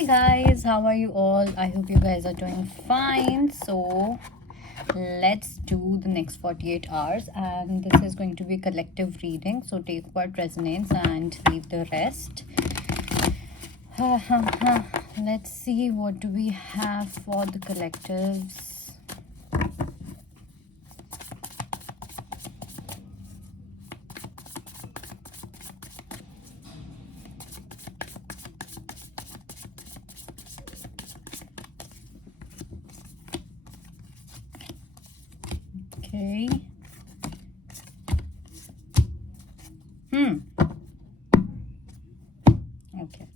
Hi guys, how are you all? I hope you guys are doing fine. So let's do the next 48 hours, and this is going to be collective reading. So take what resonates and leave the rest. Let's see, what do we have for the collectives? Okay. Okay.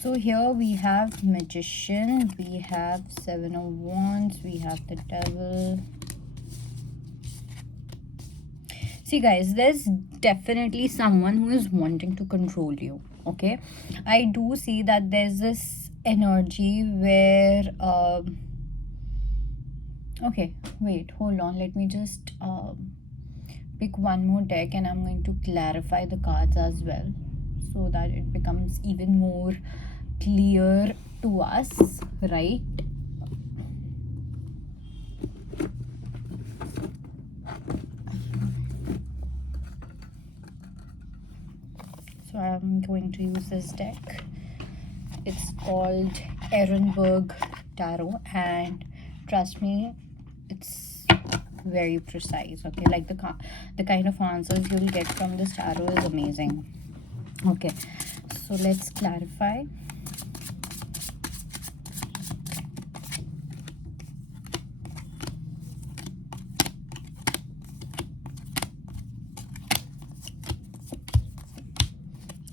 So here we have Magician, we have Seven of Wands, we have the Devil. See guys, there's definitely someone who is wanting to control you. Okay, I do see that there's this energy where okay, wait, hold on, let me just pick one more deck, and I'm going to clarify the cards as well so that it becomes even more clear to us, right? So I'm going to use this deck. It's called Ehrenberg Tarot, and trust me, it's very precise. Okay, like the kind of answers you'll get from this tarot is amazing. Okay, so let's clarify.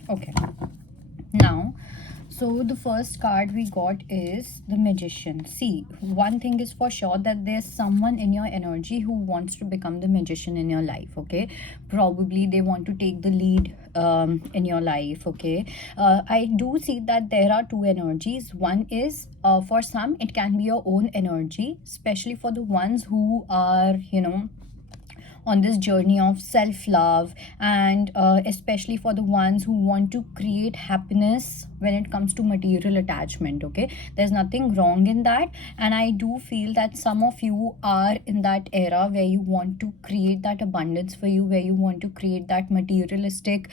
Okay, now, so the first card we got is the Magician. See, one thing is for sure, that there's someone in your energy who wants to become the magician in your life. Okay, probably they want to take the lead in your life. Okay, I do see that there are two energies. One is for some it can be your own energy, especially for the ones who are, on this journey of self-love, and especially for the ones who want to create happiness when it comes to material attachment. Okay, there's nothing wrong in that, and I do feel that some of you are in that era where you want to create that abundance for you, where you want to create that materialistic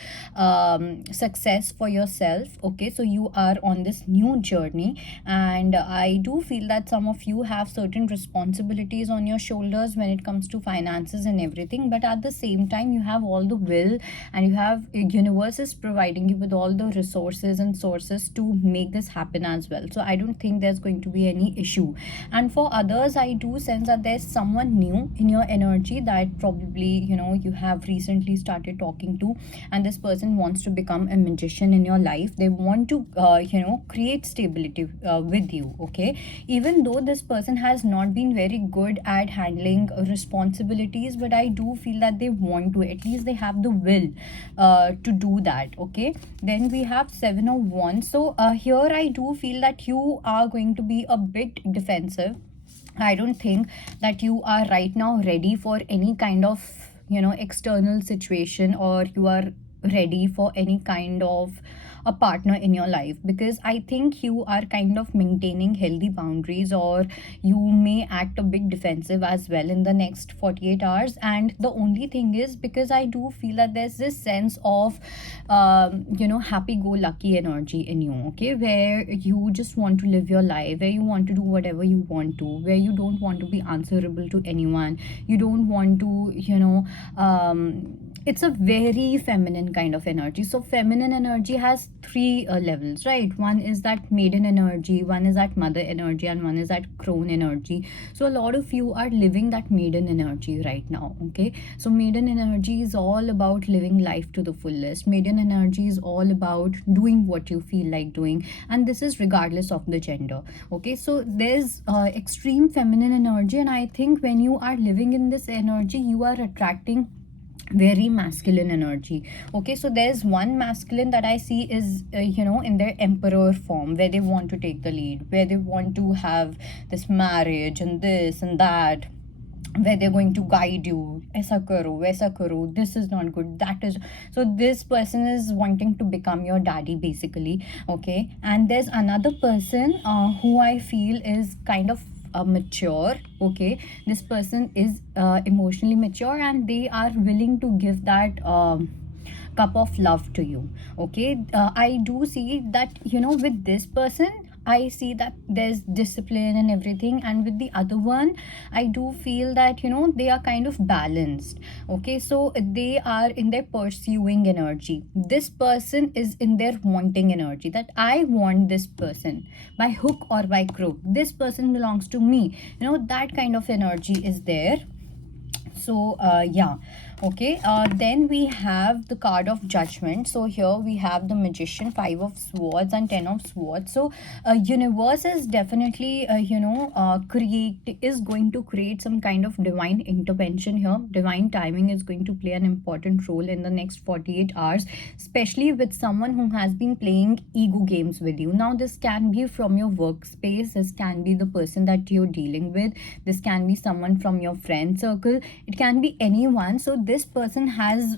success for yourself. Okay, so you are on this new journey, and I do feel that some of you have certain responsibilities on your shoulders when it comes to finances and everything, but at the same time you have all the will, and you have universe is providing you with all the resources and sources to make this happen as well. So I don't think there's going to be any issue. And for others, I do sense that there's someone new in your energy that probably, you have recently started talking to, and this person wants to become a magician in your life. They want to create stability with you. Okay, even though this person has not been very good at handling responsibilities, but I do feel that they want to, at least they have the will to do that. Okay, then we have Seven of Wands. So here I do feel that you are going to be a bit defensive. I don't think that you are right now ready for any kind of external situation, or you are ready for any kind of a partner in your life, because I think you are kind of maintaining healthy boundaries, or you may act a bit defensive as well in the next 48 hours. And the only thing is, because I do feel that there's this sense of happy-go-lucky energy in you. Okay, where you just want to live your life, where you want to do whatever you want to, where you don't want to be answerable to anyone, you don't want to it's a very feminine kind of energy. So feminine energy has three levels, right? One is that maiden energy, one is that mother energy, and one is that crone energy. So a lot of you are living that maiden energy right now. Okay, so maiden energy is all about living life to the fullest. Maiden energy is all about doing what you feel like doing, and this is regardless of the gender. Okay, so there's extreme feminine energy, and I think when you are living in this energy, you are attracting very masculine energy. Okay, so there's one masculine that I see is in their emperor form, where they want to take the lead, where they want to have this marriage and this and that. where they're going to guide you, aisa karo, waisa karo, this is not good, that is. So this person is wanting to become your daddy basically. Okay, and there's another person who I feel is kind of mature. Okay, this person is emotionally mature, and they are willing to give that cup of love to you. Okay, I do see that, with this person I see that there's discipline and everything, and with the other one I do feel that, they are kind of balanced. Okay, so they are in their pursuing energy. This person is in their wanting energy, that I want this person by hook or by crook, this person belongs to me, that kind of energy is there. So yeah. Okay, then we have the card of judgment. So here we have the magician, 5 of swords and 10 of swords. So universe is definitely create is going to create some kind of divine intervention here. Divine timing is going to play an important role in the next 48 hours, especially with someone who has been playing ego games with you. Now this can be from your workspace, this can be the person that you're dealing with, this can be someone from your friend circle, it can be anyone. So this person has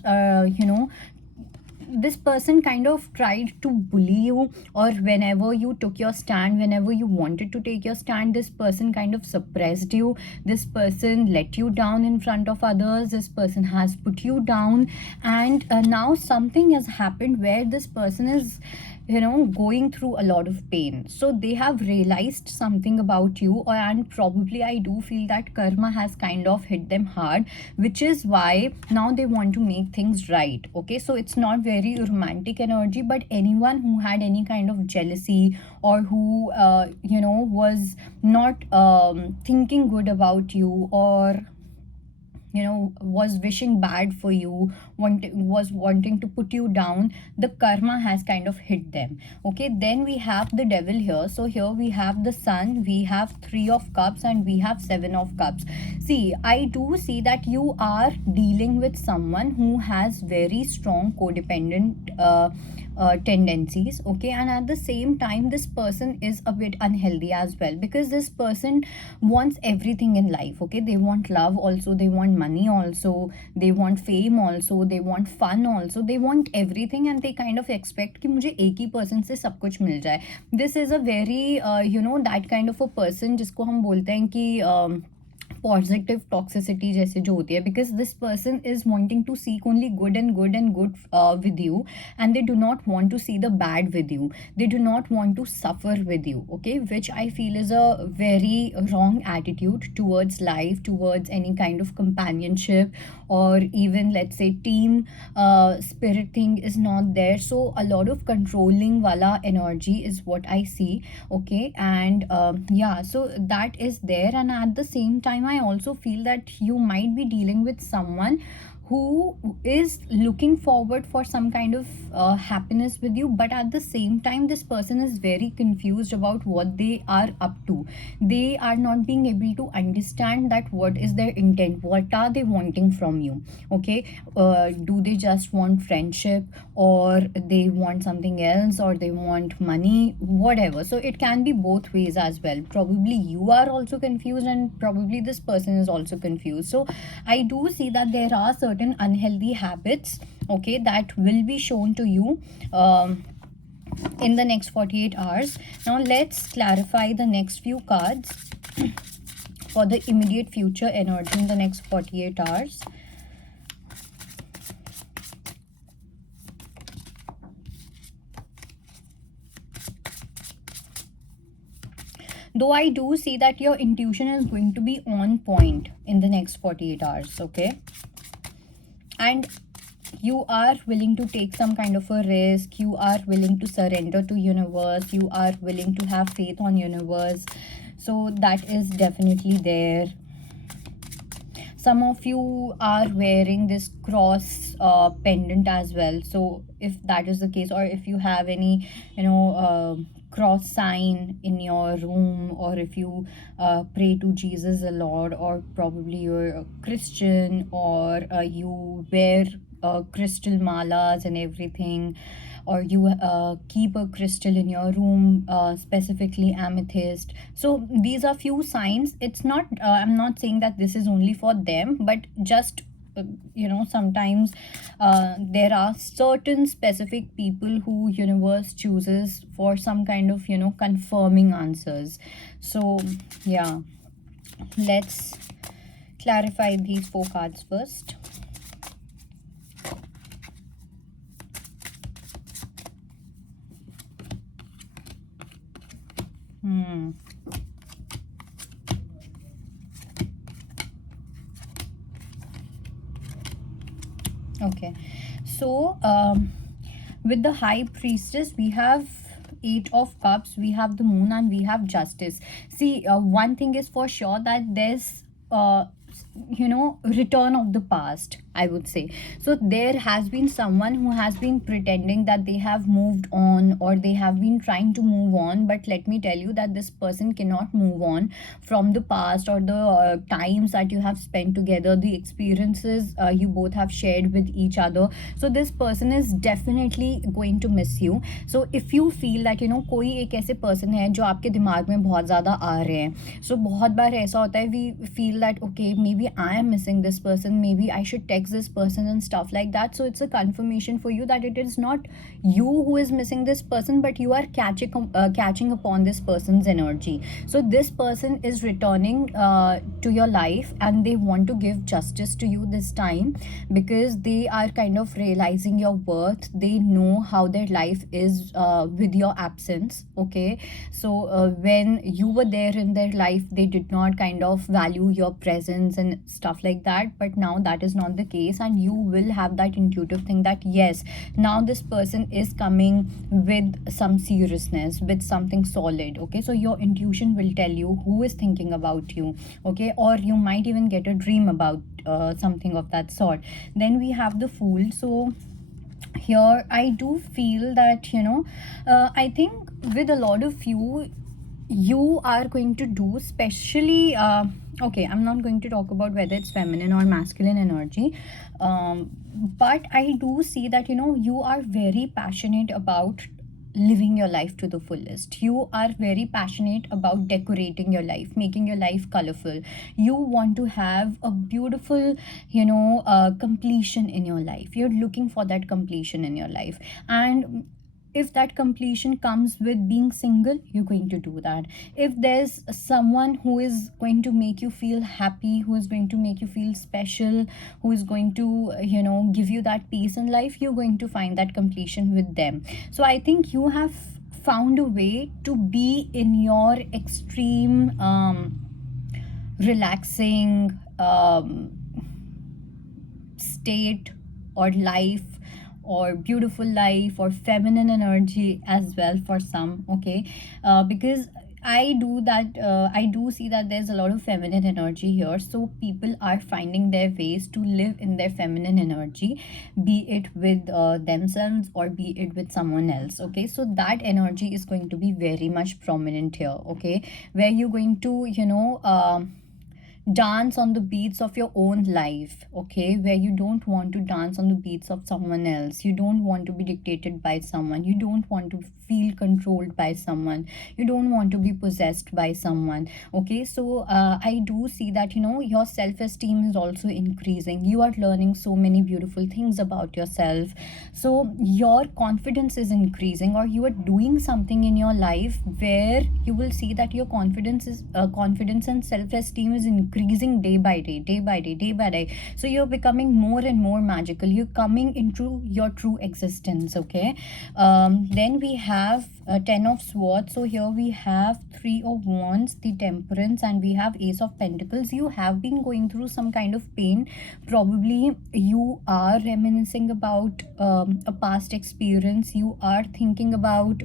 this person kind of tried to bully you, or whenever you took your stand, whenever you wanted to take your stand, this person kind of suppressed you, this person let you down in front of others, this person has put you down. And now something has happened where this person is going through a lot of pain. So they have realized something about you, and probably I do feel that karma has kind of hit them hard, which is why now they want to make things right. Okay, so it's not very romantic energy, but anyone who had any kind of jealousy, or who was not thinking good about you, or was wishing bad for you, was wanting to put you down, the karma has kind of hit them. Okay, then we have the devil here. So here we have the sun, we have 3 of cups, and we have 7 of cups. See, I do see that you are dealing with someone who has very strong codependent tendencies. Okay, and at the same time this person is a bit unhealthy as well, because this person wants everything in life. Okay, they want love also, they want money also, they want fame also, they want fun also, they want everything, and they kind of expect कि मुझे एक ही person से सब कुछ मिल जाए. This is a very that kind of a person जिसको हम बोलते हैं कि पॉजिटिव टॉक्सिसिटी जैसे जो होती है, because this person is wanting to seek only good and good with you, and they do not want to see the bad with you, they do not want to suffer with you. Okay, which I feel is a very wrong attitude towards life, towards any kind of companionship, or even let's say team spirit thing is not there. So a lot of controlling wala energy is what I see. Okay, and yeah, so that is there. And at the same time I also feel that you might be dealing with someone who is looking forward for some kind of happiness with you, but at the same time this person is very confused about what they are up to. They are not being able to understand that what is their intent, what are they wanting from you. Okay, do they just want friendship, or they want something else, or they want money, whatever. So it can be both ways as well. Probably you are also confused, and probably this person is also confused. So I do see that there are certain unhealthy habits, okay, that will be shown to you in the next 48 hours. Now let's clarify the next few cards for the immediate future energy in the next 48 hours. Though I do see that your intuition is going to be on point in the next 48 hours, okay? And you are willing to take some kind of a risk, you are willing to surrender to universe, you are willing to have faith on universe. So that is definitely there. Some of you are wearing this cross pendant as well. So if that is the case, or if you have any cross sign in your room, or if you pray to Jesus a lot, or probably you're a Christian, or you wear crystal malas and everything, or you keep a crystal in your room, specifically amethyst. So these are few signs. It's not, I'm not saying that this is only for them, but just sometimes there are certain specific people who universe chooses for some kind of confirming answers. So yeah, let's clarify these four cards first. Okay, so with the high priestess, we have eight of cups, we have the moon, and we have justice. See, one thing is for sure, that there's return of the past, I would say. So there has been someone who has been pretending that they have moved on, or they have been trying to move on, but let me tell you that this person cannot move on from the past, or the times that you have spent together, the experiences you both have shared with each other. So this person is definitely going to miss you. So if you feel that कोई एक ऐसे person है जो आपके दिमाग में बहुत ज़्यादा आ रहे हैं, so बहुत बार ऐसा होता है, we feel that okay, maybe I am missing this person, maybe I should text this person and stuff like that. So it's a confirmation for you that it is not you who is missing this person, but you are catching upon this person's energy. So this person is returning to your life, and they want to give justice to you this time, because they are kind of realizing your worth. They know how their life is with your absence. Okay, so when you were there in their life, they did not kind of value your presence and stuff like that, but now that is not the case, and you will have that intuitive thing that yes, now this person is coming with some seriousness, with something solid. Okay, so your intuition will tell you who is thinking about you. Okay, or you might even get a dream about something of that sort. Then we have the Fool. So here I do feel that I think with a lot of you are going to do, especially okay, I'm not going to talk about whether it's feminine or masculine energy, but I do see that you are very passionate about living your life to the fullest. You are very passionate about decorating your life, making your life colorful. You want to have a beautiful completion in your life. You're looking for that completion in your life, and if that completion comes with being single, you're going to do that. If there's someone who is going to make you feel happy, who is going to make you feel special, who is going to give you that peace in life, you're going to find that completion with them. So I think you have found a way to be in your extreme relaxing state, or life, or beautiful life, or feminine energy as well for some. Okay, because I do see that there's a lot of feminine energy here. So people are finding their ways to live in their feminine energy, be it with themselves, or be it with someone else. Okay, so that energy is going to be very much prominent here. Okay, where you're going to dance on the beats of your own life. Okay, where you don't want to dance on the beats of someone else. You don't want to be dictated by someone. You don't want to feel controlled by someone. You don't want to be possessed by someone. Okay, so I do see that your self-esteem is also increasing. You are learning so many beautiful things about yourself, so your confidence is increasing, or you are doing something in your life where you will see that your confidence and self-esteem is increasing day by day, day by day, day by day. So you're becoming more and more magical. You're coming into your true existence. Okay, then we have Ten of Swords. So here we have Three of Wands, the Temperance, and we have Ace of Pentacles. You have been going through some kind of pain. Probably you are reminiscing about a past experience. You are thinking about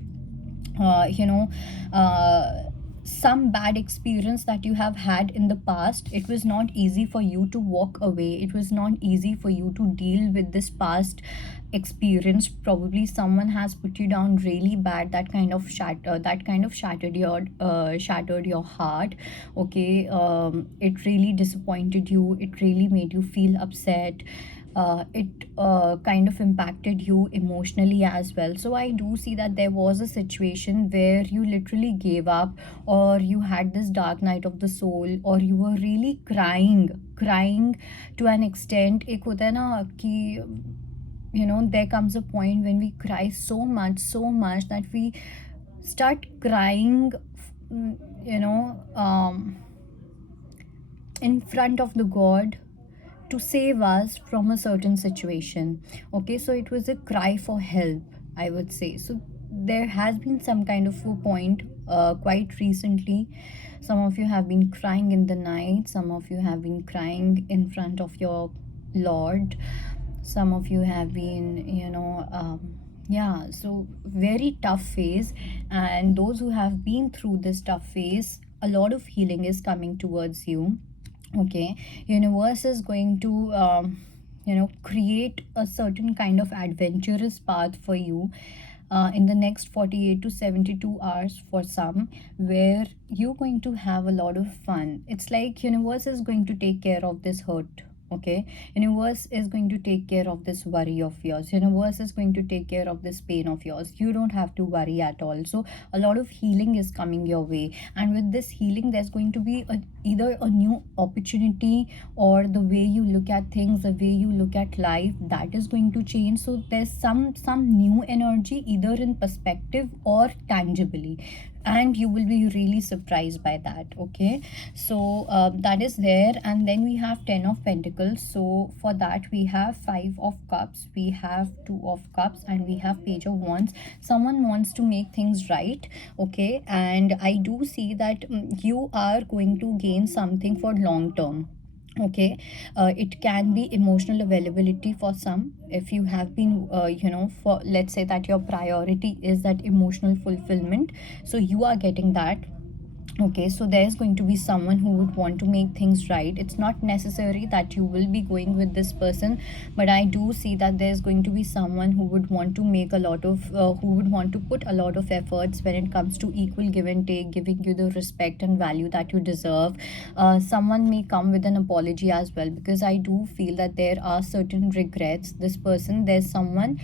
some bad experience that you have had in the past. It was not easy for you to walk away. It was not easy for you to deal with this past experience. Probably someone has put you down really bad, that kind of shattered your heart. Okay, it really disappointed you, it really made you feel upset. it kind of impacted you emotionally as well. So I do see that there was a situation where you literally gave up, or you had this dark night of the soul, or you were really crying to an extent. एक होता है ना कि there comes a point when we cry so much that we start crying, mm, you know um, in front of the god to save us from a certain situation. Okay, so it was a cry for help, I would say. So there has been some kind of a point quite recently. Some of you have been crying in the night, some of you have been crying in front of your lord, some of you have been, yeah, so very tough phase. And those who have been through this tough phase, a lot of healing is coming towards you. Okay, universe is going to create a certain kind of adventurous path for you in the next 48 to 72 hours for some, where you're going to have a lot of fun. It's like universe is going to take care of this hurt. Okay, universe is going to take care of this worry of yours, universe is going to take care of this pain of yours. You don't have to worry at all. So a lot of healing is coming your way, and with this healing there's going to be either a new opportunity, or the way you look at things, the way you look at life, that is going to change. So there's some new energy, either in perspective or tangibly, and you will be really surprised by that. Okay, so that is there. And then we have 10 of pentacles. So for that we have 5 of cups, we have 2 of cups, and we have page of wands. Someone wants to make things right. Okay, and I do see that you are going to gain something for long term. Okay, it can be emotional availability for some. If you have been for, let's say that your priority is that emotional fulfillment, so you are getting that. Okay, so there's going to be someone who would want to make things right. It's not necessary that you will be going with this person, but I do see that there's going to be someone who would want to make a lot of who would want to put a lot of efforts when it comes to equal give and take, giving you the respect and value that you deserve. Someone may come with an apology as well, because I do feel that there are certain regrets. This person, there's someone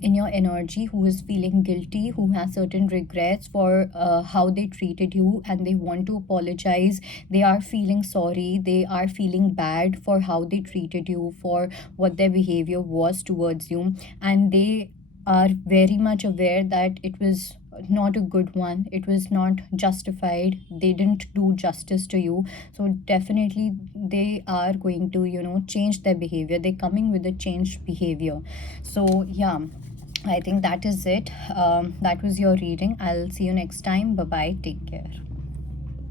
in your energy who is feeling guilty, who has certain regrets for how they treated you, and they want to apologize. They are feeling sorry, they are feeling bad for how they treated you, for what their behavior was towards you, and they are very much aware that it was not a good one, it was not justified, they didn't do justice to you. So definitely they are going to change their behavior, they're coming with a changed behavior. So yeah, I think that is it. That was your reading. I'll see you next time. Bye bye, take care.